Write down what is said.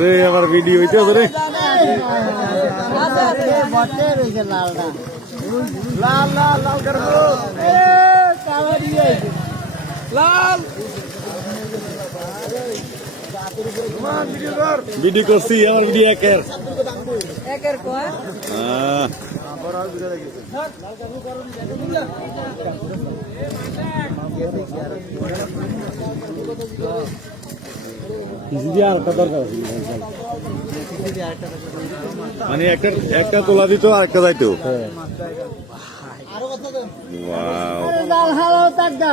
রে আমার ভিডিও হইতে হবে রে ভিডিও করছি আমার ভিডিও একের হ্যাঁ মানে একটা একটা তোলা দিত আর একটা যাইতো। ওয়াও। লাল হালো তাকদা